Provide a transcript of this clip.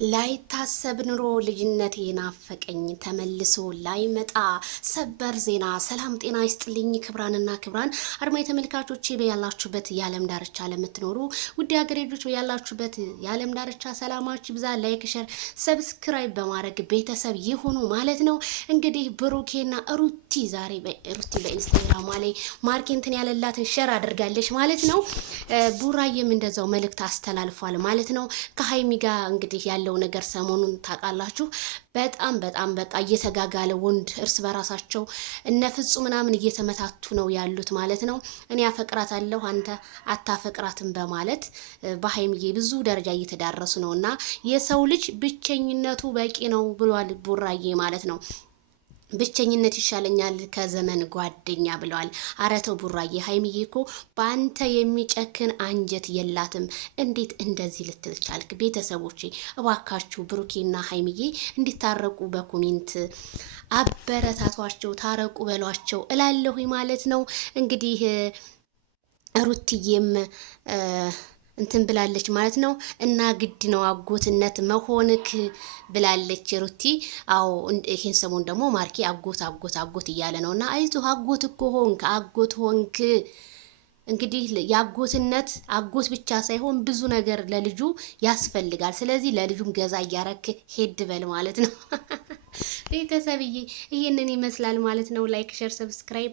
ላይታሰብ ኑሮ ልጅነቴ ናፈቀኝ ተመልሶ ላይመጣ ሰበር ዜና። ሰላም ጤና ይስጥልኝ ክብራንና ክብራን አድማጭ ተመልካቾቼ በያላችሁበት የዓለም ዳርቻ ለምትኖሩ ውድ ሀገሬ ልጆች በያላችሁበት የዓለም ዳርቻ ሰላማችሁ ይብዛ። ላይክ፣ ሸር፣ ሰብስክራይብ በማድረግ ቤተሰብ ይሁኑ ማለት ነው። እንግዲህ ብሩኬና ሩቲ ዛሬ ሩቲ በኢንስታግራም ላይ ማርኬንትን ያለላትን ሸር አድርጋለች ማለት ነው። ቡራዬም እንደዛው መልእክት አስተላልፏል ማለት ነው። ከሀይሚ ጋር እንግዲህ ያለው ነገር ሰሞኑን ታውቃላችሁ። በጣም በቃ እየተጋጋለ ወንድ እርስ በራሳቸው እነ ፍጹም ምናምን እየተመታቱ ነው ያሉት ማለት ነው። እኔ አፈቅራታለሁ አንተ አታፈቅራትም በማለት በሀይሚዬ ብዙ ደረጃ እየተዳረሱ ነው እና የሰው ልጅ ብቸኝነቱ በቂ ነው ብሏል ቡራዬ ማለት ነው። ብቸኝነት ይሻለኛል ከዘመን ጓደኛ ብለዋል። አረተው ቡራዬ ሀይሚዬ እኮ በአንተ የሚጨክን አንጀት የላትም። እንዴት እንደዚህ ልትል ቻልክ? ቤተሰቦቼ እባካችሁ ብሩኬና ሀይሚዬ እንዲታረቁ በኮሜንት አበረታቷቸው፣ ታረቁ በሏቸው እላለሁኝ ማለት ነው። እንግዲህ ሩትዬም እንትን ብላለች ማለት ነው። እና ግድ ነው አጎትነት መሆንክ ብላለች ሩቲ። አዎ ይሄን ሰሞን ደግሞ ማርኬ አጎት እያለ ነው እና አይዞህ አጎት እኮ ሆንክ አጎት ሆንክ። እንግዲህ የአጎትነት አጎት ብቻ ሳይሆን ብዙ ነገር ለልጁ ያስፈልጋል። ስለዚህ ለልጁም ገዛ እያረክ ሄድ በል ማለት ነው። ቤተሰብዬ ይህንን ይመስላል ማለት ነው። ላይክ፣ ሸር፣ ሰብስክራይብ